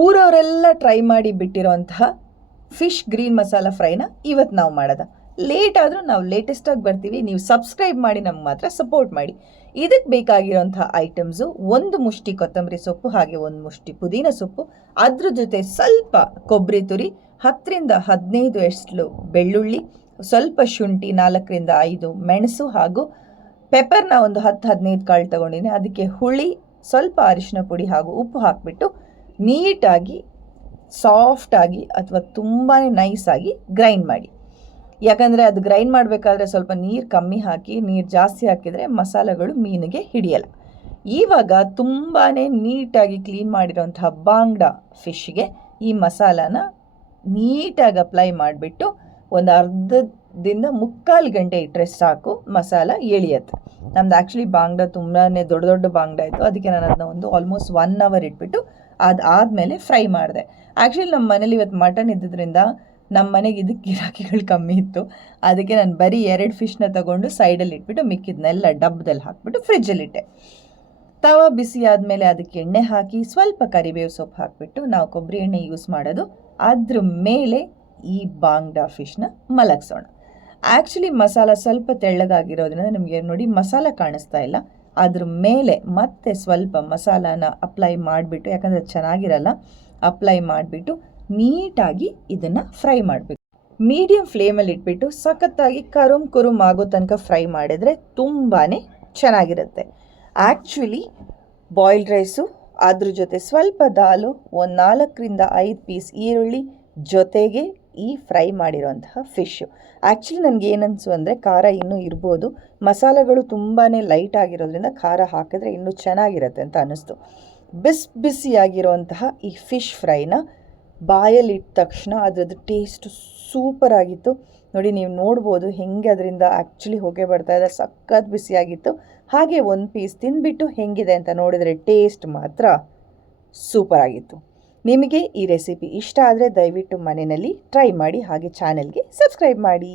ಊರವರೆಲ್ಲ try ಮಾಡಿ ಬಿಟ್ಟಿರೋಂತಹ fish green masala ಫ್ರೈನ ಇವತ್ತು ನಾವು ಮಾಡೋದ. ಲೇಟ್ ಆದರೂ ನಾವು ಲೇಟೆಸ್ಟಾಗಿ ಬರ್ತೀವಿ. ನೀವು ಸಬ್ಸ್ಕ್ರೈಬ್ ಮಾಡಿ ನಮ್ಗೆ ಮಾತ್ರ ಸಪೋರ್ಟ್ ಮಾಡಿ. ಇದಕ್ಕೆ ಬೇಕಾಗಿರೋಂಥ ಐಟಮ್ಸು 1 ಮುಷ್ಟಿ ಕೊತ್ತಂಬರಿ ಸೊಪ್ಪು, ಹಾಗೆ 1 ಮುಷ್ಟಿ ಪುದೀನ ಸೊಪ್ಪು, ಅದ್ರ ಜೊತೆ ಸ್ವಲ್ಪ ಕೊಬ್ಬರಿ ತುರಿ, 10ರಿಂದ 15 ಎಸ್ಳು ಬೆಳ್ಳುಳ್ಳಿ, ಸ್ವಲ್ಪ ಶುಂಠಿ, 4ರಿಂದ 5 ಮೆಣಸು, ಹಾಗೂ ಪೆಪ್ಪರ್ನ ಒಂದು 10-15 ಕಾಳು ತೊಗೊಂಡಿದ್ದೀನಿ. ಅದಕ್ಕೆ ಹುಳಿ, ಸ್ವಲ್ಪ ಅರಿಶಿನ ಪುಡಿ ಹಾಗೂ ಉಪ್ಪು ಹಾಕಿಬಿಟ್ಟು ನೀಟಾಗಿ ಸಾಫ್ಟಾಗಿ ಅಥವಾ ತುಂಬಾ ನೈಸಾಗಿ ಗ್ರೈಂಡ್ ಮಾಡಿ. ಯಾಕಂದರೆ ಅದು ಗ್ರೈಂಡ್ ಮಾಡಬೇಕಾದ್ರೆ ಸ್ವಲ್ಪ ನೀರು ಕಮ್ಮಿ ಹಾಕಿ, ನೀರು ಜಾಸ್ತಿ ಹಾಕಿದರೆ ಮಸಾಲೆಗಳು ಮೀನಿಗೆ ಹಿಡಿಯಲ್ಲ. ಇವಾಗ ತುಂಬಾ ನೀಟಾಗಿ ಕ್ಲೀನ್ ಮಾಡಿರೋಂತಹ ಬಾಂಗ್ಡಾ ಫಿಶ್ಗೆ ಈ ಮಸಾಲಾನ ನೀಟಾಗಿ ಅಪ್ಲೈ ಮಾಡಿಬಿಟ್ಟು ಒಂದು ಅರ್ಧದಿಂದ 3/4 ಗಂಟೆ ಇಟ್ಟರೆ ಸಾಕು, ಮಸಾಲ ಎಳಿಯತ್ತೆ. ನಮ್ದು ಆ್ಯಕ್ಚುಲಿ ಬಾಂಗ್ಡಾ ತುಂಬಾ ದೊಡ್ಡ ಬಾಂಗ್ಡಾ ಇತ್ತು, ಅದಕ್ಕೆ ನಾನು ಅದನ್ನ ಒಂದು ಆಲ್ಮೋಸ್ಟ್ 1 ಅವರ್ ಇಟ್ಬಿಟ್ಟು ಅದಾದಮೇಲೆ ಫ್ರೈ ಮಾಡಿದೆ. ಆ್ಯಕ್ಚುಲಿ ನಮ್ಮ ಮನೇಲಿ ಇವತ್ತು ಮಟನ್ ಇದ್ದಿದ್ದರಿಂದ ನಮ್ಮ ಮನೆಗೆ ಇದಕ್ಕೆ ಗಿರಾಕಿಗಳು ಕಮ್ಮಿ ಇತ್ತು. ಅದಕ್ಕೆ ನಾನು ಬರೀ 2 ಫಿಶ್ನ ತೊಗೊಂಡು ಸೈಡಲ್ಲಿ ಇಟ್ಬಿಟ್ಟು ಮಿಕ್ಕಿದ್ನೆಲ್ಲ ಡಬ್ಬದಲ್ಲಿ ಹಾಕ್ಬಿಟ್ಟು ಫ್ರಿಜ್ಜಲ್ಲಿಟ್ಟೆ. ತವ ಬಿಸಿ ಆದಮೇಲೆ ಅದಕ್ಕೆ ಎಣ್ಣೆ ಹಾಕಿ ಸ್ವಲ್ಪ ಕರಿಬೇವು ಸೊಪ್ಪು ಹಾಕಿಬಿಟ್ಟು, ನಾವು ಕೊಬ್ಬರಿ ಎಣ್ಣೆ ಯೂಸ್ ಮಾಡೋದು, ಅದ್ರ ಮೇಲೆ ಈ ಬಾಂಗ್ಡಾ ಫಿಶ್ನ ಮಲಗಿಸೋಣ. ಆ್ಯಕ್ಚುಲಿ ಮಸಾಲ ಸ್ವಲ್ಪ ತೆಳ್ಳಗಾಗಿರೋದ್ರಿಂದ ನಿಮಗೆ ನೋಡಿ ಮಸಾಲ ಕಾಣಿಸ್ತಾ ಇಲ್ಲ. ಅದ್ರ ಮೇಲೆ ಮತ್ತೆ ಸ್ವಲ್ಪ ಮಸಾಲಾನ ಅಪ್ಲೈ ಮಾಡಿಬಿಟ್ಟು, ಯಾಕಂದರೆ ಚೆನ್ನಾಗಿರಲ್ಲ, ಅಪ್ಲೈ ಮಾಡಿಬಿಟ್ಟು ನೀಟಾಗಿ ಇದನ್ನು ಫ್ರೈ ಮಾಡಬೇಕು. ಮೀಡಿಯಮ್ ಫ್ಲೇಮಲ್ಲಿ ಇಟ್ಬಿಟ್ಟು ಸಖತ್ತಾಗಿ ಕುರುಮ್ ಆಗೋ ತನಕ ಫ್ರೈ ಮಾಡಿದರೆ ತುಂಬಾ ಚೆನ್ನಾಗಿರುತ್ತೆ. ಆ್ಯಕ್ಚುಲಿ ಬಾಯ್ಲ್ಡ್ ರೈಸು, ಅದ್ರ ಜೊತೆ ಸ್ವಲ್ಪ ದಾಲು, ಒಂದು 4ರಿಂದ 5 ಪೀಸ್ ಈರುಳ್ಳಿ ಜೊತೆಗೆ ಈ ಫ್ರೈ ಮಾಡಿರೋಂತಹ ಫಿಶ್ಶು. ಆ್ಯಕ್ಚುಲಿ ನನಗೆ ಏನನ್ಸು ಅಂದರೆ ಖಾರ ಇನ್ನೂ ಇರ್ಬೋದು, ಮಸಾಲೆಗಳು ತುಂಬಾ ಲೈಟ್ ಆಗಿರೋದ್ರಿಂದ ಖಾರ ಹಾಕಿದ್ರೆ ಇನ್ನೂ ಚೆನ್ನಾಗಿರುತ್ತೆ ಅಂತ ಅನ್ನಿಸ್ತು. ಬಿಸಿಯಾಗಿರೋಂತಹ ಈ ಫಿಶ್ ಫ್ರೈನ ಬಾಯಲ್ಲಿಟ್ಟ ತಕ್ಷಣ ಅದ್ರದ್ದು ಟೇಸ್ಟು ಸೂಪರಾಗಿತ್ತು. ನೋಡಿ, ನೀವು ನೋಡ್ಬೋದು ಹೆಂಗೆ ಅದರಿಂದ ಆ್ಯಕ್ಚುಲಿ ಹೊಗೆ ಬರ್ತಾ ಇದೆ, ಸಖತ್ ಬಿಸಿಯಾಗಿತ್ತು. ಹಾಗೆ 1 ಪೀಸ್ ತಿಂದ್ಬಿಟ್ಟು ಹೆಂಗಿದೆ ಅಂತ ನೋಡಿದರೆ ಟೇಸ್ಟ್ ಮಾತ್ರ ಸೂಪರಾಗಿತ್ತು. ನಿಮಗೆ ಈ ರೆಸಿಪಿ ಇಷ್ಟ ಆದರೆ ದಯವಿಟ್ಟು ಮನೆಯಲ್ಲಿ ಟ್ರೈ ಮಾಡಿ, ಹಾಗೆ ಚಾನೆಲ್ಗೆ ಸಬ್ಸ್ಕ್ರೈಬ್ ಮಾಡಿ.